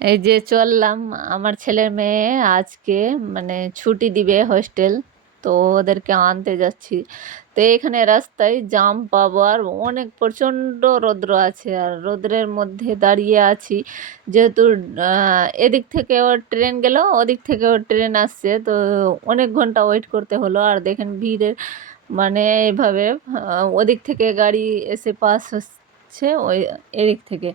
এই যে চললাম, আমার ছেলের মেয়ে আজকে মানে ছুটি দিবে হোস্টেল, তো ওদেরকে আনতে যাচ্ছি। তো এখানে রাস্তায় জাম পাবো, আর অনেক প্রচণ্ড রৌদ্র আছে, আর রৌদ্রের মধ্যে দাঁড়িয়ে আছি। যেহেতু এদিক থেকে ওর ট্রেন গেল, ওদিক থেকে ওর ট্রেন আসছে, তো অনেক ঘণ্টা ওয়েট করতে হলো। আর দেখেন ভিড়ের মানে এভাবে ওদিক থেকে গাড়ি এসে পাস হচ্ছে ওই এদিক থেকে।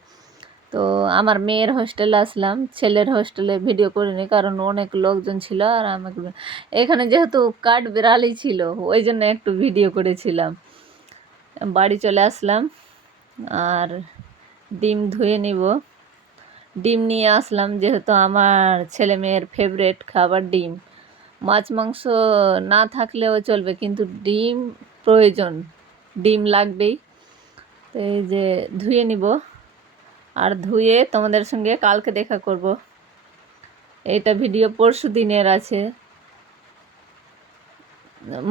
তো আমার মেয়ের হোস্টেলে আসলাম, ছেলের হোস্টেলে ভিডিও করিনি কারণ অনেক লোকজন ছিল আর আমাকে এখানে যেহেতু কাঠ বিড়ালই ছিল, ওই জন্য একটু ভিডিও করেছিলাম। বাড়ি চলে আসলাম আর ডিম ধুয়ে নিব। ডিম নিয়ে আসলাম যেহেতু আমার ছেলে মেয়ের ফেভারেট খাবার ডিম। মাছ মাংস না থাকলেও চলবে কিন্তু ডিম প্রয়োজন, ডিম লাগবেই। এই যে ধুয়ে নিব। আর ধুয়ে তোমাদের সঙ্গে কালকে দেখা করব। এটা ভিডিও পরশু দিনের আছে।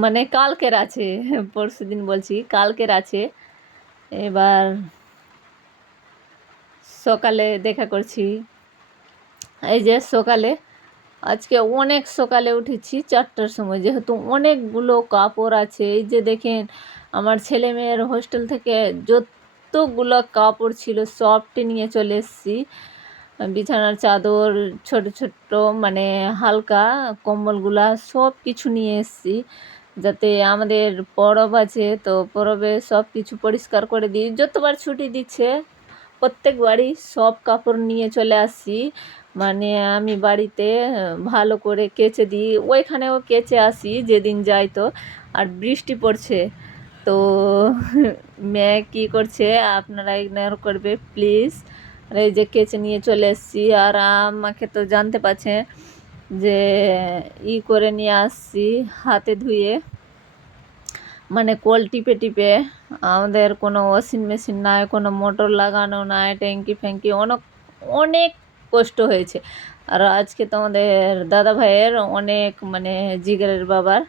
মানে কালকের আছে, পরশু দিন বলছি, কালকের আছে। এবার সকালে দেখা করছি। এই যে সকালে, আজকে অনেক সকালে উঠেছি, চারটার সময়, যেহেতু অনেকগুলো কাপড় আছে। এই যে দেখেন, আমার ছেলে মেয়ের হোস্টেল থেকে যতগুলো কাপড় ছিল সবটি নিয়ে চলে এসেছি। বিছানার চাদর, ছোট ছোট মানে হালকা কম্বলগুলা সব কিছু নিয়ে এসেছি। যাতে আমাদের পরব আছে, তো পরবে সব কিছু পরিষ্কার করে দিই। যতবার ছুটি দিচ্ছে, প্রত্যেকবারই সব কাপড় নিয়ে চলে আসি। মানে আমি বাড়িতে ভালো করে কেচে দিই। ওইখানেও কেচে আসি, যেদিন যাই তো। আর বৃষ্টি পড়ছে। তো মেয়ে কী করছে? আপনারা ইগনোর করবে প্লিজ আর এই যে কেচে নিয়ে চলে এসেছি। আর আমাকে তো জানতে পারছে যে ই করে নিয়ে আসছি হাতে ধুয়ে। মানে কল টিপে টিপে। আমাদের কোনো ওয়াশিং মেশিন নাই, কোনো মোটর লাগানো নাই, ট্যাঙ্কি ফ্যাঙ্কি অনেক অনেক কষ্ট হয়েছে। আর আজকে তো আমাদের দাদা ভাইয়ের অনেক মানে জিগারের বাবার।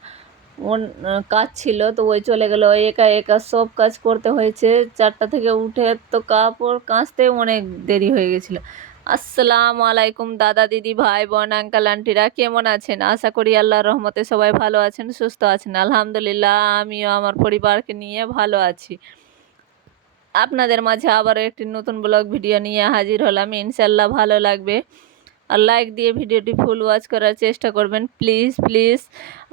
ওন- কাজ ছিল, তো ওই চলে গেল। একা একা সব কাজ করতে হয়েছে। চারটা থেকে উঠে তো কাপড় কাচতে অনেক দেরি হয়ে গেছিল। আসসালাম আলাইকুম দাদা, দিদি, ভাই, বোন আঙ্কাল আন্টিরা কেমন আছেন? আশা করি আল্লাহর রহমতে সবাই ভালো আছেন, সুস্থ আছেন। আলহামদুলিল্লাহ, আমিও আমার পরিবারকে নিয়ে ভালো আছি। আপনাদের মাঝে আবার একটি নতুন ব্লগ ভিডিও নিয়ে হাজির হলাম। ইনশাল্লাহ ভালো লাগবে। আর লাইক দিয়ে ভিডিওটি ফুল ওয়াচ করার চেষ্টা করবেন। প্লিজ প্লিজ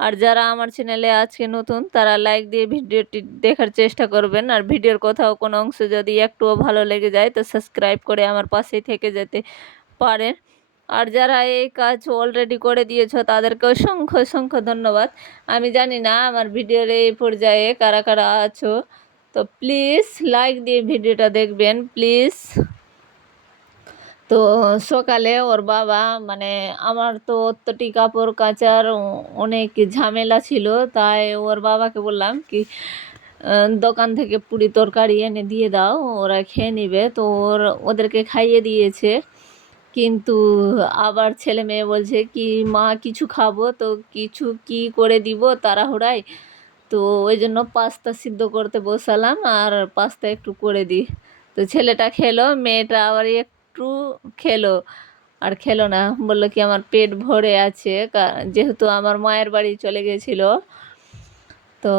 আর যারা আমার চ্যানেলে আজকে নতুন, তারা লাইক দিয়ে ভিডিওটি দেখার চেষ্টা করবেন। আর ভিডিওর কোথাও কোনো অংশ যদি একটুও ভালো লেগে যায়, তো সাবস্ক্রাইব করে আমার পাশেই থেকে যেতে পারেন। আর যারা এই কাজ অলরেডি করে দিয়েছ তাদেরকে অসংখ্য অসংখ্য ধন্যবাদ। আমি জানি না আমার ভিডিওর এই পর্যায়ে কারা কারা আছো। তো প্লিজ লাইক দিয়ে ভিডিওটা দেখবেন। প্লিজ তো সকালে ওর বাবা মানে আমার তো অতটি কাপড় কাচার অনেক ঝামেলা ছিল, তাই ওর বাবাকে বললাম কি দোকান থেকে পুরি তরকারি এনে দিয়ে দাও, ওরা খেয়ে নেবে। তো ওর, ওদেরকে খাইয়ে দিয়েছে। কিন্তু আবার ছেলে মেয়ে বলছে কি, মা, কিছু খাব তো, কিছু কি করে দিব তাড়াহুড়ায়? তো ওই জন্য পাস্তা সিদ্ধ করতে বসালাম, আর পাস্তা একটু করে দিই। তো ছেলেটা খেলো, মেয়েটা আবার একটু খেলো। আর খেলো না, বলল কি আমার পেট ভরে আছে যেহেতু আমার মায়ের বাড়ি চলে গেছিল। তো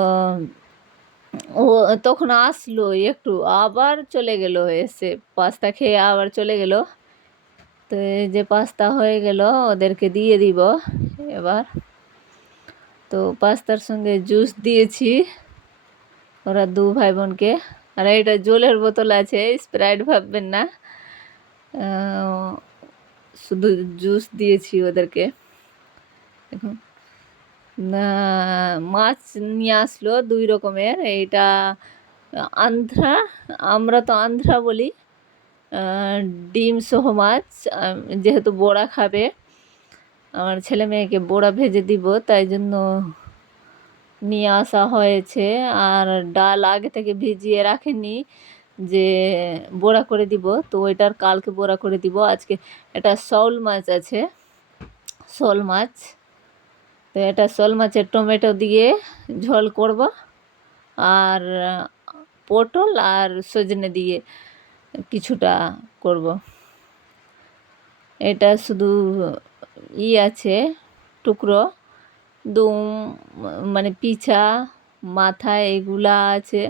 ও তখন আসলো একটু, আবার চলে গেল এসে, পাস্তা খেয়ে আবার চলে গেল। তো যে পাস্তা হয়ে গেল, ওদেরকে দিয়ে দিব এবার। তো পাস্তার সঙ্গে জুস দিয়েছি, ওরা দু ভাই বোনকে। আর এটা জলের বোতল আছে, স্প্রাইট ভাববেন না। শুধু জুস দিয়েছি ওদেরকে। এখন মাছ নিয়ে আসলো দুই রকমের। এইটা আন্ধ্রা, আমরা তো আন্ধ্রা বলি। ডিম সহ মাছ যেহেতু বড়া খাবে, আমার ছেলে মেয়েকে বড়া ভেজে দিব, তাই জন্য নিয়ে আসা হয়েছে। আর ডাল আগে থেকে ভিজিয়ে রাখেনি। যে বড়া করে দিব, তো ওইটার কালকে বড়া করে দিব। আজকে এটা শোল মাছ আছে, শোল মাছ। তো এটা শোল মাছের টমেটো দিয়ে ঝোল করব, আর, পটল আর সজনে দিয়ে কিছুটা করব। এটা শুধু ই আছে, টুকরো, দুম মানে পিছা মাথা, এগুলা আছে।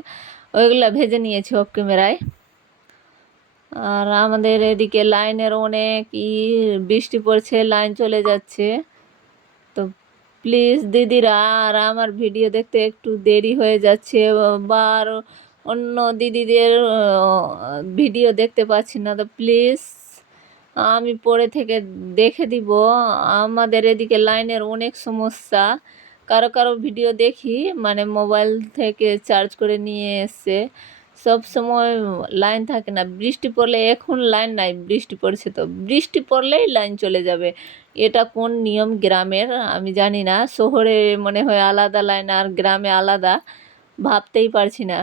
ওইগুলা ভেজে নিয়েছি অফ ক্যামেরায় আর আমাদের এদিকে লাইনের অনেক ই বৃষ্টি পড়ছে, লাইন চলে যাচ্ছে। তো প্লিজ দিদিরা, আর আমার ভিডিও দেখতে একটু দেরি হয়ে যাচ্ছে। বা অন্য দিদিদের ভিডিও দেখতে পাচ্ছি না। তো প্লিজ আমি পরে থেকে দেখে দিব। আমাদের এদিকে লাইনের অনেক সমস্যা। কারও কারও ভিডিও দেখি মানে মোবাইল থেকে চার্জ করে নিয়ে এসছে সব সময় লাইন থাকে না। বৃষ্টি পড়লে এখন লাইন নাই, বৃষ্টি পড়ছে তো। বৃষ্টি পড়লেই লাইন চলে যাবে। এটা কোন নিয়ম গ্রামের, আমি জানি না। শহরে মনে হয় আলাদা লাইন আর গ্রামে আলাদা। ভাবতেই পারছি না।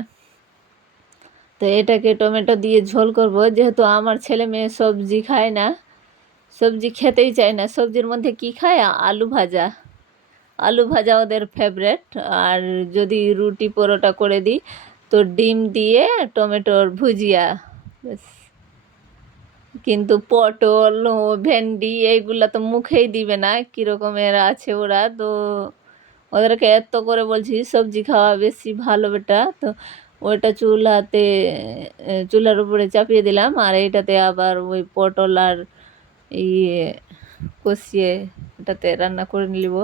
তো এটাকে টমেটো দিয়ে ঝোল করব। যেহেতু আমার ছেলে মেয়ে সবজি খায় না, সবজি খেতেই চায় না। সবজির মধ্যে কি খায়? আলু ভাজা। আলু ভাজা ওদের ফেভারেট আর যদি রুটি পরোটা করে দিই, তো ডিম দিয়ে টমেটোর ভুজিয়া কিন্তু পটল ভেন্ডি, এইগুলা তো মুখেই দিবে না, কীরকমের আছে ওরা, তো ওদেরকে এত করে বলছি, সবজি খাওয়া বেশি ভালো বেটা। তো ওইটা চুলাতে চুলার উপরে চাপিয়ে দিলাম, আর এইটাতে আবার ওই পটল আর ইয়ে কষিয়ে ওটাতে রান্না করে নিব।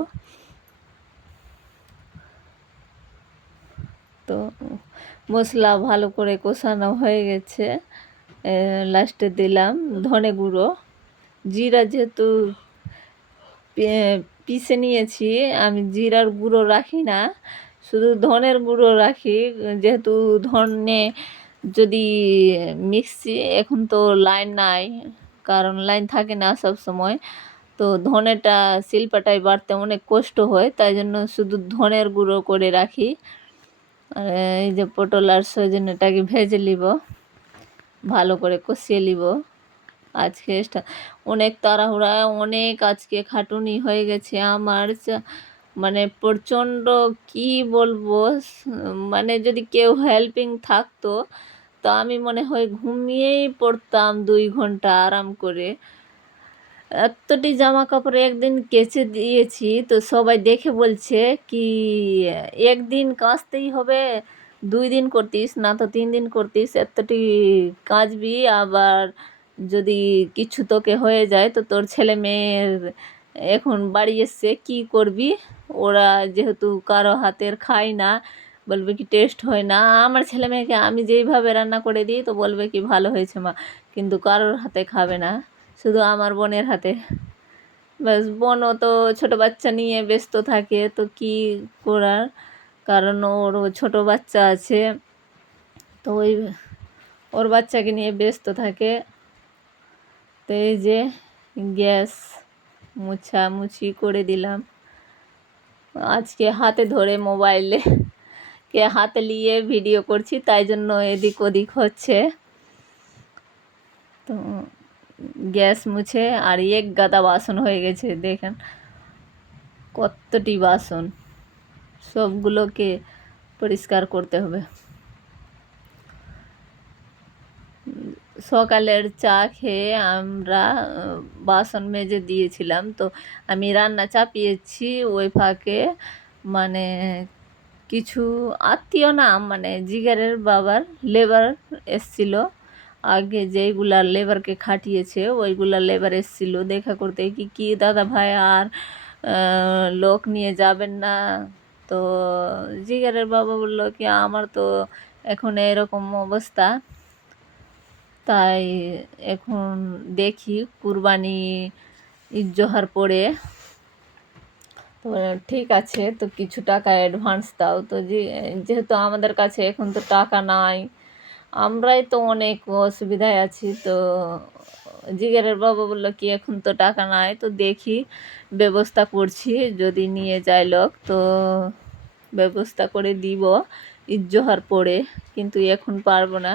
তো মশলা ভালো করে কষানো হয়ে গেছে। লাস্টে দিলাম ধনে গুঁড়ো। জিরা যেহেতু পিষে নিয়েছি, আমি জিরার গুঁড়ো রাখি না, শুধু ধনের গুঁড়ো রাখি। যেহেতু ধনে যদি মিক্সি, এখন তো লাইন নাই, কারণ লাইন থাকে না সব সময়। তো ধনেটা শিল্পাটাই বাড়তে অনেক কষ্ট হয়, তাই জন্য শুধু ধনের গুঁড়ো করে রাখি। আর এই যে পটল আর সজনেটাকে ভেজে নিব, ভালো করে কষিয়ে নিব। আজকে অনেক তাড়াহুড়া, অনেক আজকে খাটুনি হয়ে গেছে আমার। মানে প্রচণ্ড কি বলব মানে যদি কেউ হেল্পিং থাকতো, তো আমি মনে হয় ঘুমিয়েই পড়তাম দুই ঘণ্টা আরাম করে। এতটি জামা কাপড় একদিন কেচে দিয়েছি, তো সবাই দেখে বলছে কি, একদিন কাচতেই হবে, দুই দিন করতিস, না তো তিন দিন করতিস, এতটি কাচবি, আবার যদি কিছু তোকে হয়ে যায়, তো তোর ছেলে মেয়ের এখন বাড়ি এসছে, কী করবি? ওরা যেহেতু কারও হাতের খায় না, বলবে কি টেস্ট হয় না, আমার ছেলে মেয়েকে আমি যেইভাবে রান্না করে দিই, তো বলবে কি ভালো হয়েছে মা, কিন্তু কারোর হাতে খাবে না। শুধু আমার বোনের হাতে। ব্যাস, বোনও তো ছোটো বাচ্চা নিয়ে ব্যস্ত থাকে, তো কি করার? কারণ ওর ছোটো বাচ্চা আছে, তো ওই ওর বাচ্চাকে নিয়ে ব্যস্ত থাকে। তো এই যে গ্যাস মুছামুছি করে দিলাম। আজকে হাতে ধরে মোবাইলে কে হাতে নিয়ে ভিডিও করছি, তাই জন্য এদিক ওদিক হচ্ছে। তো গ্যাস মুছে আর এক গাদা বাসন হয়ে গেছে, দেখেন। কতটি বাসন। সবগুলোকে পরিষ্কার করতে হবে। সকালের চা খেয়ে আমরা বাসন মেজে দিয়েছিলাম। তো আমি রান্না চাপিয়েছি ওই ফাঁকে মানে কিছু আত্মীয় না মানে জিগারের বাবার, লেবার এসছিল। আগে যেইগুলা লেবারকে খাটিয়েছে, ওইগুলা লেবার এসছিল। দেখা করতে কি কি দাদা ভাই আর লোক নিয়ে যাবেন না? তো জিগারের বাবা বলল কি, আমার তো এখন এরকম অবস্থা। তাই এখন দেখি কুরবানি ইজ্জহার পরে। তো ঠিক আছে, তো কিছু টাকা অ্যাডভান্স দাও। তো যেহেতু আমাদের কাছে এখন তো টাকা নাই আমরাই তো অনেক অসুবিধায় আছি, তো জিগারের বাবা বলল, কি এখন তো টাকা নাই, তো দেখি ব্যবস্থা করছি, যদি নিয়ে যায় লোক, তো ব্যবস্থা করে দিব ইজ্জহার পরে, কিন্তু এখন পারব না।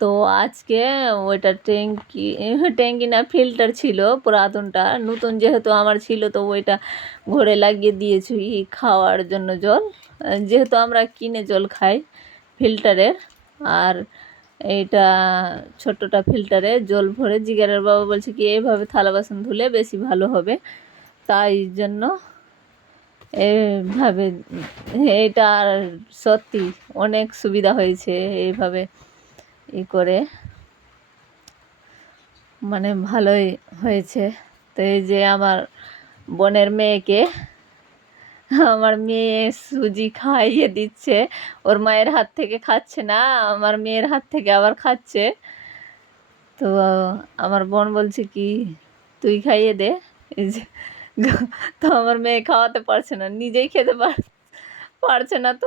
তো আজকে ওইটা ট্যাঙ্কি ট্যাঙ্কি না, ফিল্টার ছিল পুরাতনটা, নতুন যেহেতু আমার ছিল, তো ওইটা ঘরে লাগিয়ে দিয়েছি খাওয়ার জন্য জল। যেহেতু আমরা কিনে জল খাই ফিল্টারের আর এইটা ছোট্টটা ফিল্টারে জল ভরে জিগারের বাবা বলছে কি, এইভাবে থালা বাসন ধুলে বেশি ভালো হবে। তাই জন্য এইভাবে এটা আর সত্যি অনেক সুবিধা হয়েছে এইভাবে ই করে। মানে ভালোই হয়েছে। তো এই যে আমার বোনের মেয়েকে আমার মেয়ে সুজি খাইয়ে দিচ্ছে। ওর মায়ের হাত থেকে খাচ্ছে না, আমার মেয়ের হাত থেকে আবার খাচ্ছে। তো আমার বোন বলছে কি, তুই খাইয়ে দে। তো আমার মেয়ে খাওয়াতে পারছে না, নিজেই খেতে পার, পারছে না তো।